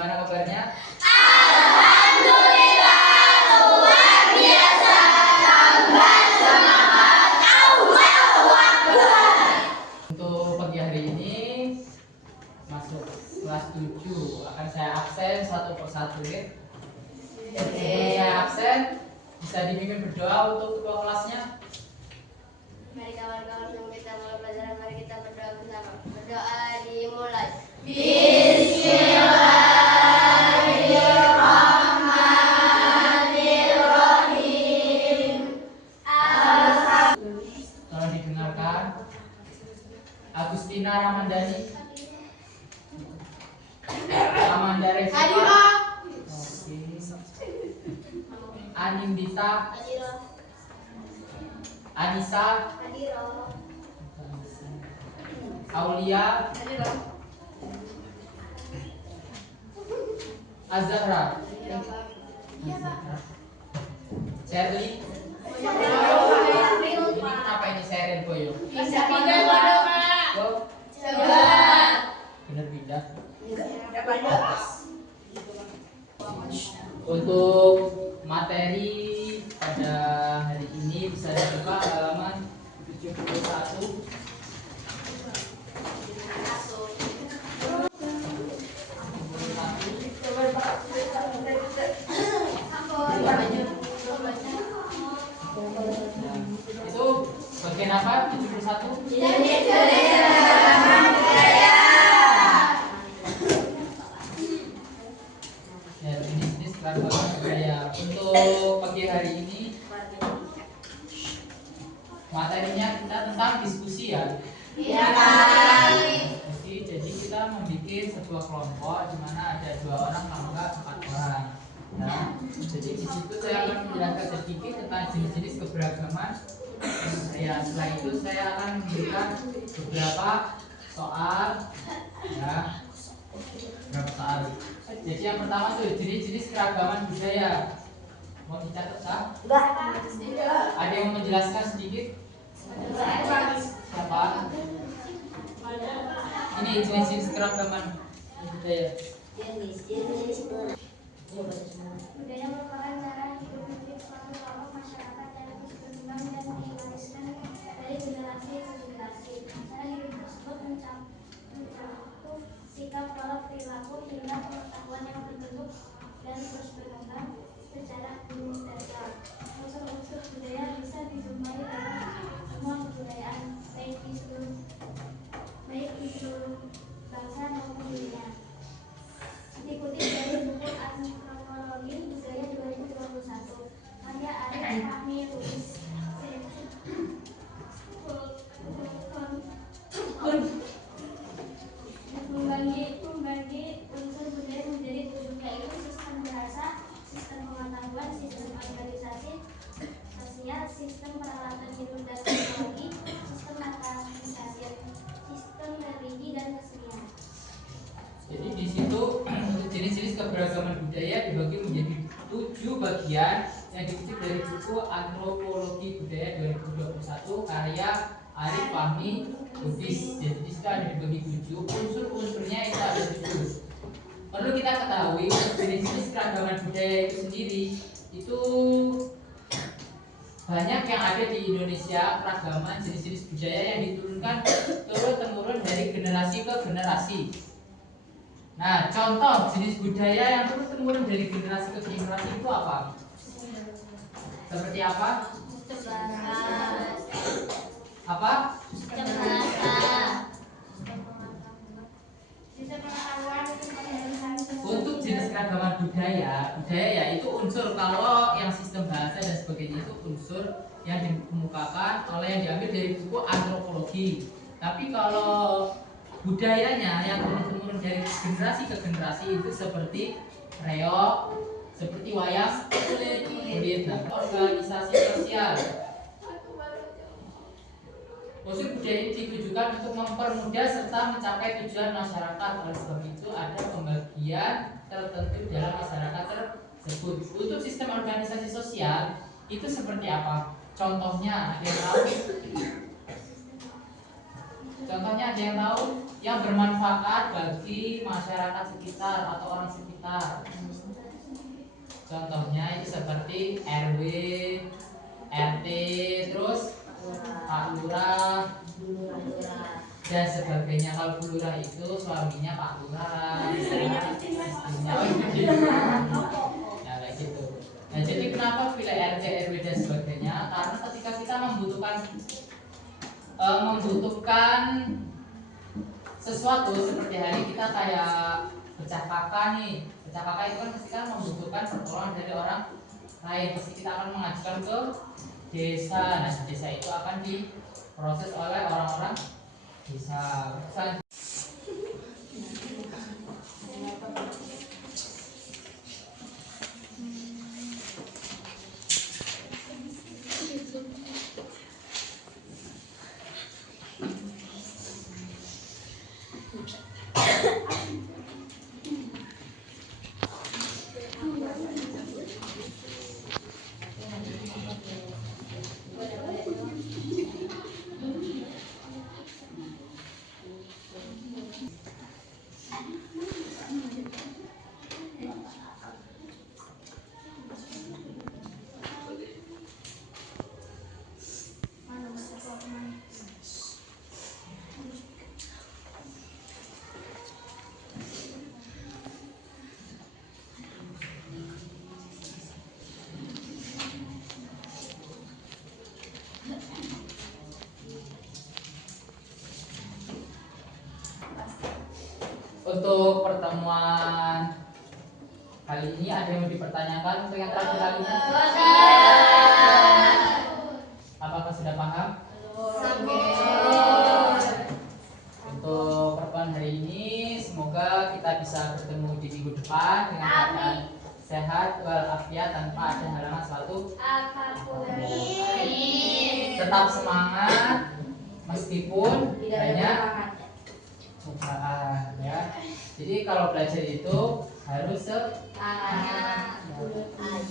Gimana kabarnya? Alhamdulillah luar biasa. Tambah semangat. Allahu Akbar. Untuk pagi hari ini masuk kelas 7 akan saya absen satu persatu ya. Sebelum saya absen bisa dipimpin berdoa untuk ketua kelasnya. Mari kawan-kawan, sebelum kita mulai pelajaran, mari kita berdoa bersama. Berdoa dimulai. Bismillahirrahmanirrahim. Tolong didengarkan. Agustina Ramandani. Amanda Revita. Oke. Anindita. Anissa. Aulia. Azahra. Sherly. Ini kenapa ini Sheryl Boyo? Oh, bener pindah. Untuk materi pada hari ini bisa dibuka halaman 71. Itu bagian apa? 71. Ya, ini keragaman budaya. Untuk pagi hari ini materinya kita tentang diskusi ya. Jadi kita membuat sebuah kelompok di mana ada 2 orang, kalau enggak 4 orang. Nah, jadi di situ saya akan menjelaskan sedikit tentang jenis-jenis keberagaman. Ya, setelah itu saya akan memberikan beberapa soal. Ya, beberapa soal. Jadi yang pertama tuh jenis-jenis keragaman budaya. Mau dicatat kah? Ada yang mau menjelaskan sedikit? Siapa? Ini jenis-jenis keragaman budaya. Budaya merupakan cara hidup pikir suatu kelompok masyarakat yang terus berkembang dan diwariskan dari generasi ke generasi. Cara hidup tersebut mencakup sikap, pola perilaku hingga pengetahuan yang terbentuk dan terus berkembang secara universal. Unsur-unsur budaya bisa dijumpai dalam semua kebudayaan, baik di seluruh bangsa maupun dunia. Dikutip dari buku Antropologi Budaya 2021, karya Arif Fahmi Lubis. Membagi unsur budaya menjadi 7, yaitu sistem bahasa, sistem pengetahuan, sistem organisasi sosial, sistem peralatan hidup dan teknologi, sistem masyarakat, sistem religi dan kesenian. Jadi di situ untuk jenis-jenis keberagaman budaya dibagi menjadi 7 bagian yang dikutip dari buku Antropologi Budaya 2021 karya Arif Fahmi Lubis. Jadi di situ ada dibagi 7, unsur-unsurnya itu ada 7. Perlu kita ketahui jenis-jenis keragaman budaya itu sendiri itu banyak yang ada di Indonesia, keragaman jenis-jenis budaya yang diturunkan turun-temurun dari generasi ke generasi. Nah, contoh jenis budaya yang turun-temurun dari generasi ke generasi itu apa? Seperti apa? Apa? Untuk jenis keragaman budaya yaitu unsur, kalau yang sistem bahasa dan sebagainya itu unsur yang dikemukakan oleh yang diambil dari buku antropologi. Tapi kalau budayanya yang turun-temurun dari generasi ke generasi itu seperti reog, seperti wayang kulit, organisasi sosial. Unsur budaya ini ditujukan untuk mempermudah serta mencapai tujuan masyarakat. Oleh sebab itu ada pembagian tertentu dalam masyarakat tersebut. Untuk sistem organisasi sosial itu seperti apa? Contohnya ada yang tahu? Contohnya ada yang tahu? yang bermanfaat bagi masyarakat sekitar atau orang sekitar. Contohnya itu seperti RW, RT, terus Pak Lurah dan sebagainya. Kalau Bu Lurah itu suaminya Pak Lurah, istrinya ya kayak gitu. Nah, jadi kenapa pilih RT, RW dan sebagainya? Karena ketika kita membutuhkan sesuatu seperti hari kita kayak pecah kakak nih. Pecah kakak itu kan pasti kan membutuhkan pertolongan dari orang lain. Pasti kita akan mengajukan ke desa. Nah, desa itu akan diproses oleh orang-orang desa. Untuk pertemuan kali ini ada yang mau dipertanyakan untuk yang terakhir kali ini? Apakah sudah paham? Untuk pertemuan hari ini semoga kita bisa bertemu di minggu depan dengan keadaan sehat walafiat tanpa ada halangan suatu apapun. Tetap semangat meskipun banyak cobaan ya. Jadi kalau belajar itu harus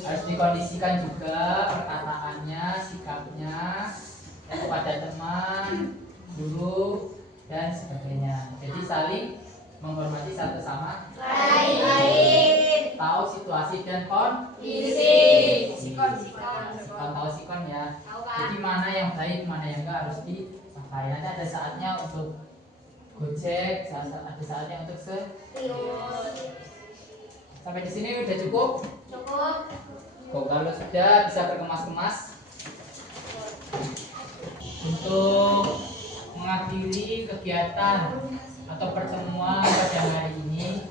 harus dikondisikan juga perkataannya, sikapnya kepada teman, guru dan sebagainya. Jadi saling menghormati satu sama lain. Tahu situasi dan kondisi. Tahu sikon ya. Jadi mana yang baik, mana yang enggak harus dipakai. Nanti ada saatnya untuk gojek, ada saatnya untuk sampai di sini udah cukup? Cukup. Kalau sudah bisa berkemas-kemas. Untuk mengakhiri kegiatan atau pertemuan pada hari ini,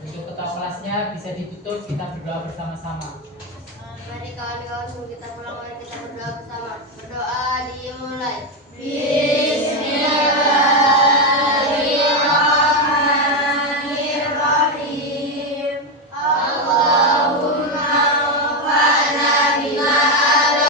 untuk ketua kelasnya bisa ditutup, kita berdoa bersama-sama. Mari kawan-kawan, kita pulang, mari kita berdoa bersama. Berdoa dimulai.